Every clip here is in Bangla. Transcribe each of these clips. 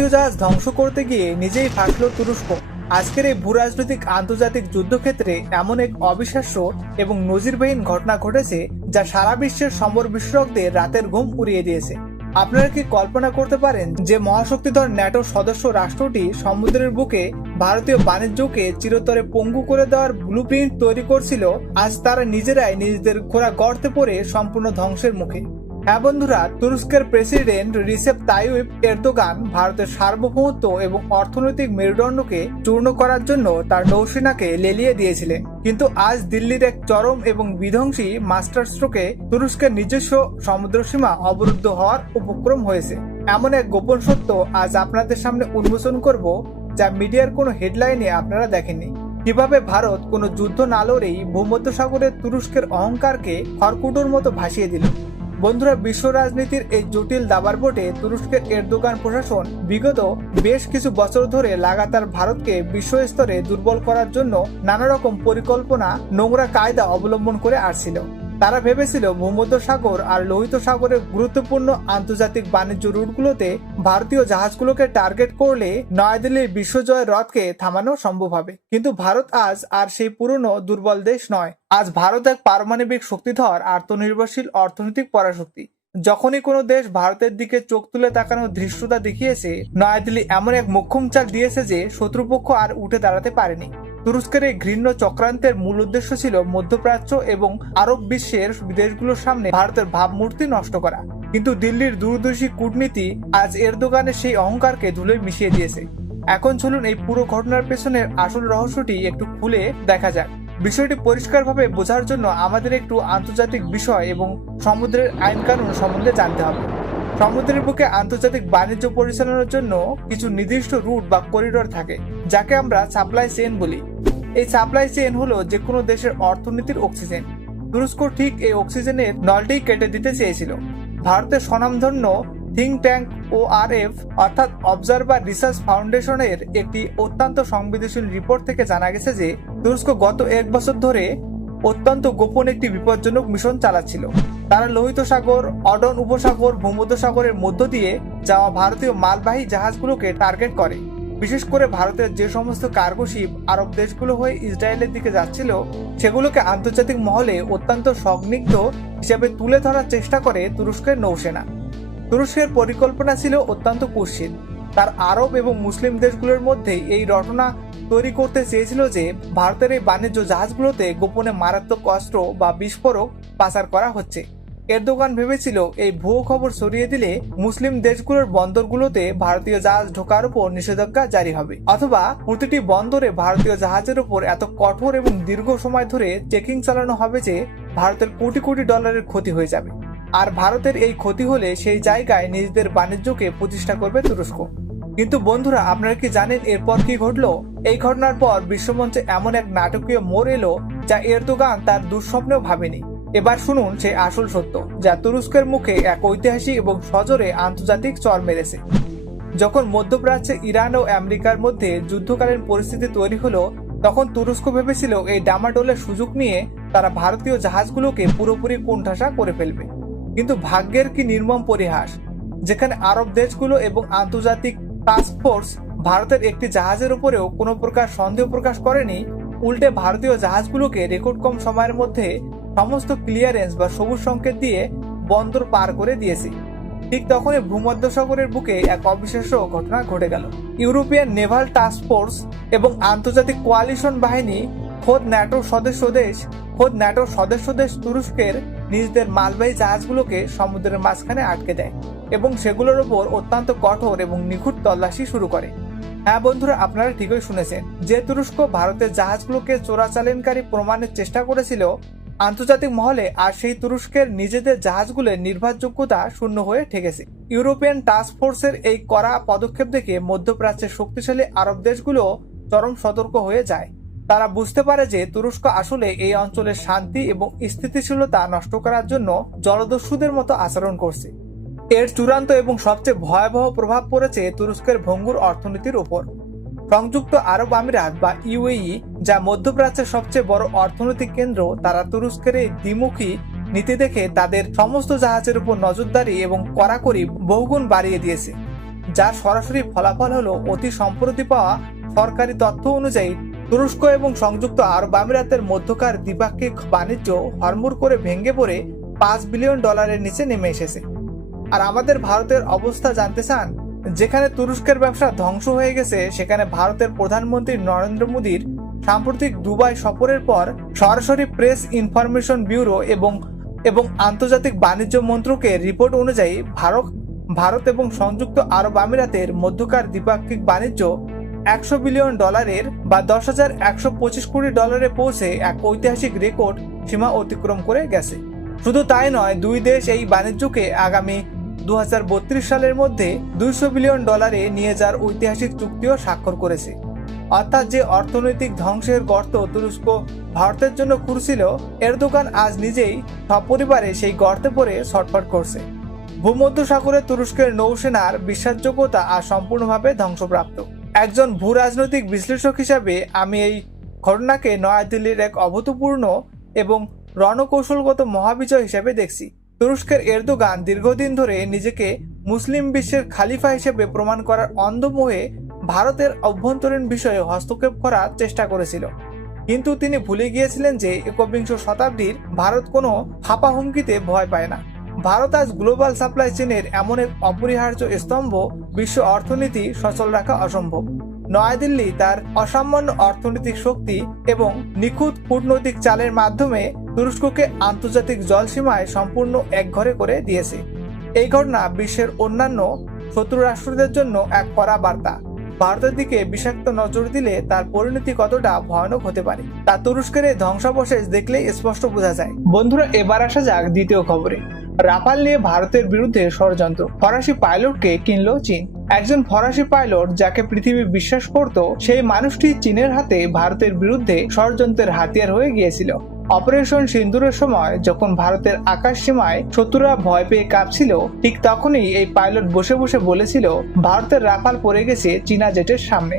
ভারতীয় জাহাজ ধ্বংস করতে গিয়ে নিজেই ফাঁসল তুরস্ক। আজকের এই ভূরাজনৈতিক আন্তর্জাতিক যুদ্ধক্ষেত্রে এমন এক অবিশ্বাস্য এবং নজিরবিহীন ঘটনা ঘটেছে যা সারা বিশ্বের সমর বিশেষজ্ঞদের রাতের ঘুম উড়িয়ে দিয়েছে। আপনারা কি কল্পনা করতে পারেন যে মহাশক্তিধর ন্যাটো সদস্য রাষ্ট্রটি সমুদ্রের বুকে ভারতীয় বাণিজ্যকে চিরতরে পঙ্গু করে দেওয়ার ব্লুপ্রিন্ট তৈরি করছিল, আজ তারা নিজেরাই নিজেদের খোঁড়া গর্তে পড়ে সম্পূর্ণ ধ্বংসের মুখে। হ্যাঁ বন্ধুরা, তুরস্কের প্রেসিডেন্ট রিসেপ তাইয়িপ এরদোগান ভারতের সার্বভৌমত্ব এবং অর্থনৈতিক মেরুদণ্ডকে চূর্ণ করার জন্য তার নৌসেনাকে লেলিয়ে দিয়েছিলেন। কিন্তু আজ দিল্লির এক চরম এবং বিধ্বংসী মাস্টার স্ট্রোকে তুরস্কের নিজস্ব সমুদ্রসীমা অবরুদ্ধ হওয়ার উপক্রম হয়েছে। এমন এক গোপন সত্য আজ আপনাদের সামনে উন্মোচন করব, যা মিডিয়ার কোনো হেডলাইনে আপনারা দেখেননি। কিভাবে ভারত কোনো যুদ্ধ না লড়েই ভূমধ্যসাগরে তুরস্কের অহংকারকে খড়কুটোর মতো ভাসিয়ে দিল। বন্ধুরা, বিশ্ব রাজনীতির এই জটিল দাবার বোটে তুরস্কের এরদোগান প্রশাসন বিগত বেশ কিছু বছর ধরে লাগাতার ভারতকে বিশ্ব স্তরে দুর্বল করার জন্য নানা রকম পরিকল্পনা, নোংরা কায়দা অবলম্বন করে আসছিল। তারা ভেবেছিল ভূমধ্যসাগর আর লোহিত সাগরের গুরুত্বপূর্ণ আন্তর্জাতিক বাণিজ্য রুটগুলোতে ভারতীয় জাহাজগুলোকে টার্গেট করলে নয়াদিল্লির বিশ্বজয়ের রথকে থামানো সম্ভব হবে। কিন্তু ভারত আজ আর সেই পুরনো দুর্বল দেশ নয়। আজ ভারত এক পারমাণবিক শক্তিধর, আত্মনির্ভরশীল অর্থনৈতিক পরাশক্তি। যখনই কোনো দেশ ভারতের দিকে চোখ তুলে তাকানোর ধৃষ্টতা দেখিয়েছে, নয়াদিল্লি এমন এক মোক্ষম চাল দিয়েছে যে শত্রুপক্ষ আর উঠে দাঁড়াতে পারেনি। তুরস্কের এই ঘৃণ্য চক্রান্তের মূল উদ্দেশ্য ছিল মধ্যপ্রাচ্য এবং আরব বিশ্বের দেশগুলোর সামনে ভারতের ভাবমূর্তি নষ্ট করা। কিন্তু দিল্লির দূরদর্শী কূটনীতি আজ এরদোগানের সেই অহংকারকে ধুলোয় মিশিয়ে দিয়েছে। এখন চলুন এই পুরো ঘটনার পেছনের আসল রহস্যটি একটু খুলে দেখা যাক। বিষয়টি পরিষ্কারভাবে বোঝার জন্য আমাদের একটু আন্তর্জাতিক বিষয় এবং সমুদ্রের আইনকানুন সম্বন্ধে জানতে হবে। সমুদ্রের বুকে আন্তর্জাতিক বাণিজ্য পরিচালনার জন্য কিছু নির্দিষ্ট রুট বা করিডোর থাকে, যাকে আমরা সাপ্লাই চেইন বলি। এই সাপ্লাই চেইন হলো যে কোনো দেশের অর্থনীতির অক্সিজেন। তুরস্ক ঠিক এই অক্সিজেনের নলটি কেটে দিতে চেয়েছিল। ভারতের স্বনামধন্য থিঙ্ক ট্যাঙ্ক ORF অর্থাৎ অবজারভার রিসার্চ ফাউন্ডেশনের একটি অত্যন্ত সংবেদনশীল রিপোর্ট থেকে জানা গেছে যে তুরস্ক গত 1 বছর ধরে অত্যন্ত গোপন একটি বিপজ্জনক মিশন চালাচ্ছিল। তারা লোহিত সাগর, অডন উপসাগর, ভূমধ্যসাগরের মধ্য দিয়ে যাওয়া ভারতীয় মালবাহী জাহাজগুলোকে টার্গেট করে। বিশেষ করে ভারতের যে সমস্ত কার্গো শিপ আরব দেশগুলো হয়ে ইসরায়েলের দিকে যাচ্ছিল, সেগুলোকে আন্তর্জাতিক মহলে অত্যন্ত সংদিগ্ধ হিসেবে তুলে ধরার চেষ্টা করে তুরস্কের নৌসেনা। তুরস্কের পরিকল্পনা ছিল অত্যন্ত কুৎসিত। তার আরব এবং মুসলিম দেশগুলোর মধ্যে এই রটনা তৈরি করতে চেয়েছিল যে ভারতের এই বাণিজ্য জাহাজগুলোতে গোপনে মারাত্মক অস্ত্র বা বিস্ফোরক পাচার করা হচ্ছে। এরদোগান ভেবেছিল এই ভুয়ো খবর ছড়িয়ে দিলে মুসলিম দেশগুলোর বন্দরগুলোতে ভারতীয় জাহাজ ঢোকার উপর নিষেধাজ্ঞা জারি হবে, অথবা প্রতিটি বন্দরে ভারতীয় জাহাজের উপর এত কঠোর এবং দীর্ঘ সময় ধরে চেকিং চালানো হবে যে ভারতের কোটি কোটি ডলারের ক্ষতি হয়ে যাবে। আর ভারতের এই ক্ষতি হলে সেই জায়গায় নিজেদের বাণিজ্যকে প্রতিষ্ঠা করবে তুরস্ক। কিন্তু বন্ধুরা, আপনারা কি জানেন এরপর কি ঘটলো? এই ঘটনার পর বিশ্বমঞ্চে এমন এক নাটকীয় মোড় এলো যা এরদোগান তার দুঃস্বপ্নেও ভাবেনি। এবার শুনুন সেই আসল সত্য, যা তুরস্কের মুখে এক ঐতিহাসিক এবং সজোরে আন্তর্জাতিক চর মেরেছে। যখন মধ্যপ্রাচ্যে ইরান ও আমেরিকার মধ্যে যুদ্ধকালীন পরিস্থিতি তৈরি হলো, তখন তুরস্ক ভেবেছিল এই ডামাডোলের সুযোগ নিয়ে তারা ভারতীয় জাহাজগুলোকে পুরোপুরি কোণঠাসা করে ফেলবে। কিন্তু ভাগ্যের কি নির্মম পরিহাস! যেখানে আরব দেশগুলো এবং আন্তর্জাতিক টাস্ক ফোর্স ভারতের একটি জাহাজের উপরেও কোনো প্রকার সন্দেহ প্রকাশ করেনি, উল্টে ভারতীয় জাহাজগুলোকে রেকর্ড কম সময়ের মধ্যে সমস্ত ক্লিয়ারেন্স বা সবুজ সংকেত দিয়ে বন্দর পার করে দিয়েছে। ঠিক তখনই ভূমধ্যসাগরের বুকে এক অবিশ্বাস্য ঘটনা ঘটে গেল। ইউরোপিয়ান নেভাল টাস্ক ফোর্স এবং আন্তর্জাতিক কোয়ালিশন বাহিনী, খোদ ন্যাটোর সদস্য দেশ তুরস্কের নিজেদের মালবাহী জাহাজগুলোকে সমুদ্রের মাঝখানে আটকে দেয় এবং সেগুলোর উপর অত্যন্ত কঠোর এবং নিখুঁত তল্লাশি শুরু করে। হ্যাঁ বন্ধুরা, আপনারা ঠিকই শুনেছেন যে তুরস্ক ভারতের জাহাজগুলোকে চোরাচালানকারী প্রমাণের চেষ্টা করেছিল আন্তর্জাতিক মহলে, আর সেই তুরস্কের নিজেদের জাহাজগুলোর নির্ভরযোগ্যতা শূন্য হয়ে ঠেকেছে। ইউরোপিয়ান টাস্ক ফোর্সের এই কড়া পদক্ষেপ দেখে মধ্যপ্রাচ্যের শক্তিশালী আরব দেশগুলো চরম সতর্ক হয়ে যায়। তারা বুঝতে পারে যে তুরস্ক আসলে এই অঞ্চলের শান্তি এবং স্থিতিশীলতা নষ্ট করার জন্য জলদস্যুদের মতো আচরণ করছে। এর চূড়ান্ত এবং সবচেয়ে ভয়াবহ প্রভাব পড়েছে তুরস্কের ভঙ্গুর অর্থনীতির উপর। সংযুক্ত আরব আমিরাত বা UAE, যা মধ্যপ্রাচ্যের সবচেয়ে বড় অর্থনৈতিক কেন্দ্র, তারা তুরস্কের এই দ্বিমুখী নীতি দেখে তাদের সমস্ত জাহাজের উপর নজরদারি এবং কড়াকড়ি বহুগুণ বাড়িয়ে দিয়েছে। যার সরাসরি ফলাফল হলো অতি সম্প্রতি পাওয়া সরকারি তথ্য অনুযায়ী তুরস্ক এবং সংযুক্ত আরব আমিরাতের মধ্যকার দ্বিপাক্ষিক বাণিজ্য হরমুর করে ভেঙে পড়ে $5 বিলিয়ন নিচে নেমে এসেছে। আর আমাদের ভারতের অবস্থা জানতে চান? যেখানে তুরস্কের ব্যবসা ধ্বংস হয়ে গেছে, সেখানে ভারতের প্রধানমন্ত্রী নরেন্দ্র মোদীর সাম্প্রতিক দুবাই সফরের পর সরাসরি প্রেস ইনফরমেশন ব্যুরো এবং আন্তর্জাতিক বাণিজ্য মন্ত্রকের রিপোর্ট অনুযায়ী ভারত এবং সংযুক্ত আরব আমিরাতের মধ্যকার দ্বিপাক্ষিক বাণিজ্য $100 বিলিয়ন বা $10,125 কোটি পৌঁছে এক ঐতিহাসিক রেকর্ড সীমা অতিক্রম করে গেছে। শুধু তাই নয়, দুই দেশ এই বাণিজ্যকে আগামী 2032 সালের মধ্যে $200 বিলিয়ন নিয়ে যাওয়ার ঐতিহাসিক চুক্তিও স্বাক্ষর করেছে। অর্থাৎ যে অর্থনৈতিক ধ্বংসের গর্ত তুরস্ক ভারতের জন্য খুঁড়ছিল, এরদোগান আজ নিজেই সপরিবারে সেই গর্তে পড়ে ছটফট করছে। ভূমধ্যসাগরে তুরস্কের নৌসেনার বিশ্বাসযোগ্যতা আজ সম্পূর্ণভাবে ধ্বংসপ্রাপ্ত। একজন ভূ রাজনৈতিক বিশ্লেষক হিসাবে আমি এই ঘটনাকে নয়াদিল্লির এক অভূতপূর্ণ এবং রণকৌশলগত মহাবিজয় হিসেবে দেখছি। তুরস্কের এরদোগান দীর্ঘদিন ধরে নিজেকে মুসলিম বিশ্বের খালিফা হিসেবে প্রমাণ করার অন্ধমোহে ভারতের অভ্যন্তরীণ বিষয়ে হস্তক্ষেপ করার চেষ্টা করেছিল, কিন্তু তিনি ভুলে গিয়েছিলেন যে একবিংশ শতাব্দীর ভারত কোনো ফাঁপা হুমকিতে ভয় পায় না। ভারত আজ গ্লোবাল সাপ্লাই চেনের এমন এক অপরিহার্য স্তম্ভ, বিশ্ব অর্থনীতি সচল রাখা অসম্ভব। নয়াদিল্লি তার অসামান্য অর্থনৈতিক শক্তি এবং নিখুঁত কূটনৈতিক চালের মাধ্যমে তুরস্ককে আন্তর্জাতিক জলসীমায় সম্পূর্ণ একঘরে করে দিয়েছে। এই ঘটনা বিশ্বের অন্যান্য শত্রু রাষ্ট্রদের জন্য এক কড়া বার্তা। ভারতের দিকে বিষাক্ত নজর দিলে তার পরিণতি কতটা ভয়ানক হতে পারে তা তুরস্কের এই ধ্বংসাবশেষ দেখলেই স্পষ্ট বোঝা যায়। বন্ধুরা, এবার আসা যাক দ্বিতীয় খবরে। রাফাল নিয়ে ভারতের বিরুদ্ধে ষড়যন্ত্র, ফরাসি পাইলটকে কিনল চীন। একজন ফরাসি পাইলট যাকে পৃথিবী বিশ্বাস করত, সেই মানুষটি চীনের হাতে ভারতের বিরুদ্ধে ষড়যন্ত্রের হাতিয়ার হয়ে গিয়েছিল। অপারেশন সিন্দুরের সময় যখন ভারতের আকাশ সীমায় শত্রুরা ভয় পেয়ে কাঁপছিল, ঠিক তখনই এই পাইলট বসে বসে বলেছিল ভারতের রাফাল পড়ে গেছে চীনা জেটের সামনে।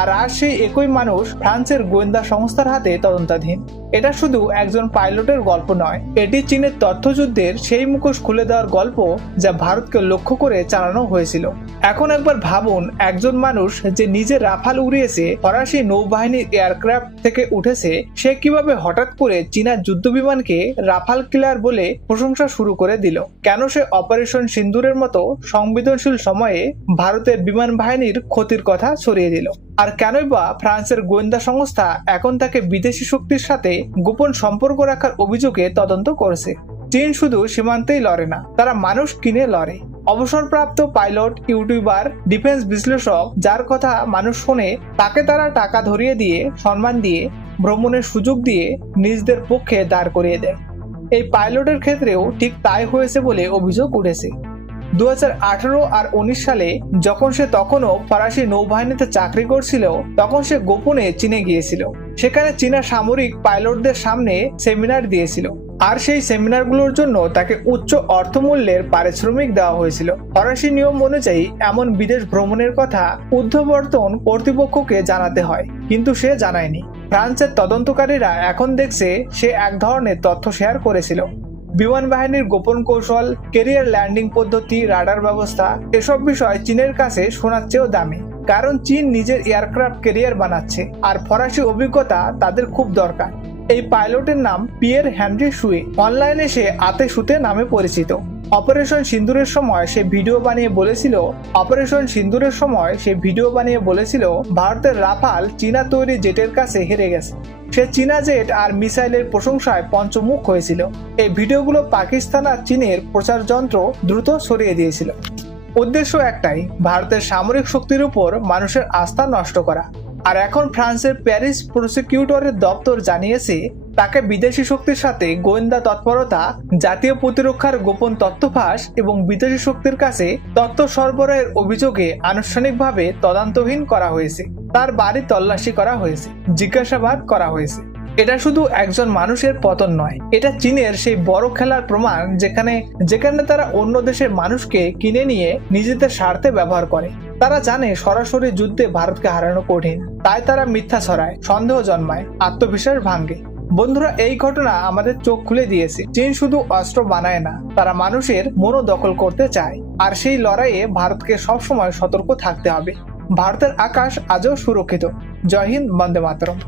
আর আজ সেই একই মানুষ ফ্রান্সের গোয়েন্দা সংস্থার হাতে তদন্তাধীন। এটা শুধু একজন পাইলটের গল্প নয়, এটি চীনের তথ্যযুদ্ধের সেই মুখোশ খুলে দেওয়ার গল্প যা ভারতকে লক্ষ্য করে চালানো হয়েছিল। এখন একবার ভাবুন, একজন মানুষ যে নিজে রাফাল উড়িয়েছে, ফরাসি নৌবাহিনীর এয়ারক্রাফট থেকে উঠেছে, সে কিভাবে হঠাৎ করে চীনা যুদ্ধ বিমানকে রাফাল কিলার বলে প্রশংসা শুরু করে দিল? কেন সে অপারেশন সিন্দুরের মতো সংবেদনশীল সময়ে ভারতের বিমান বাহিনীর ক্ষতির কথা ছড়িয়ে দিল? আর কেনই বা ফ্রান্সের গোয়েন্দা সংস্থা এখন তাকে বিদেশি শক্তির সাথে গোপন সম্পর্ক রাখার অভিযোগে তদন্ত করছে? চীন শুধু সীমান্তেই লড়ে না, তারা মানুষ কিনে লড়ে। অবসরপ্রাপ্ত পাইলট, ইউটিউবার, ডিফেন্স বিশ্লেষক যার কথা মানুষ শোনে, তাকে তারা টাকা ধরিয়ে দিয়ে, সম্মান দিয়ে, ভ্রমণের সুযোগ দিয়ে নিজেদের পক্ষে দাঁড় করিয়ে দেয়। এই পাইলটের ক্ষেত্রেও ঠিক তাই হয়েছে বলে অভিযোগ উঠেছে। 2018 আর 19 সালে যখন সে তখনও ফরাসি নৌবাহিনীতে চাকরি করছিল, তখন সে গোপনে চীনে গিয়েছিল। সেখানে চীনা সামরিক পাইলটদের সামনে সেমিনার দিয়েছিল, আর সেই সেমিনারগুলোর জন্য তাকে উচ্চ অর্থমূল্যের পারিশ্রমিক দেওয়া হয়েছিল। ফরাসি নিয়ম অনুযায়ী এমন বিদেশ ভ্রমণের কথা ঊর্ধ্ববর্তন কর্তৃপক্ষকে জানাতে হয়, কিন্তু সে জানায়নি। ফ্রান্সের তদন্তকারীরা এখন দেখছে সে এক ধরনের তথ্য শেয়ার করেছিল। বিমান বাহিনীর গোপন কৌশল, কেরিয়ার ল্যান্ডিং পদ্ধতি, রাডার ব্যবস্থা, এসব বিষয় চীনের কাছে শোনার চেয়েও দামি। কারণ চীন নিজের এয়ারক্রাফট কেরিয়ার বানাচ্ছে, আর ফরাসি অভিজ্ঞতা তাদের খুব দরকার। এই পাইলটের নাম পিয়ের হেনরি শুয়ে। অনলাইনে সে আতে শুতে নামে পরিচিত। অপারেশন সিন্দুরের সময় সে ভিডিও বানিয়ে বলেছিল ভারতের রাফাল চীনা তৈরি জেটের কাছে হেরে গেছে। সে চীনা জেট আর মিসাইলের প্রশংসায় পঞ্চমুখ হয়েছিল। এই ভিডিওগুলো পাকিস্তান আর চীনের প্রচার যন্ত্র দ্রুত ছড়িয়ে দিয়েছিল। উদ্দেশ্য একটাই, ভারতের সামরিক শক্তির উপর মানুষের আস্থা নষ্ট করা। আর এখন ফ্রান্সের প্যারিস প্রসিকিউটরের দপ্তর জানিয়েছে তাকে বিদেশি শক্তির সাথে গোয়েন্দা তৎপরতা, জাতীয় প্রতিরক্ষার গোপন তথ্য ফাঁস এবং বিদেশি শক্তির কাছে তথ্য সরবরাহের অভিযোগে আনুষ্ঠানিকভাবে তদন্তহীন করা হয়েছে। তার বাড়ি তল্লাশি করা হয়েছে, জিজ্ঞাসাবাদ করা হয়েছে। এটা শুধু একজন মানুষের পতন নয়, এটা চীনের সেই বড় খেলার প্রমাণ যেখানে তারা অন্য দেশের মানুষকে কিনে নিয়ে নিজেদের স্বার্থে ব্যবহার করে। তারা জানে সরাসরি যুদ্ধে ভারতকে হারানো কঠিন, তাই তারা মিথ্যা ছড়ায়, সন্দেহ জন্মায়, আত্মবিশ্বাস ভাঙে। বন্ধুরা, এই ঘটনা আমাদের চোখ খুলে দিয়েছে। চীন শুধু অস্ত্র বানায় না, তারা মানুষের মনও দখল করতে চায়। আর সেই লড়াইয়ে ভারতকে সবসময় সতর্ক থাকতে হবে। ভারতের আকাশ আজও সুরক্ষিত। জয় হিন্দ, বন্দে মাতরম।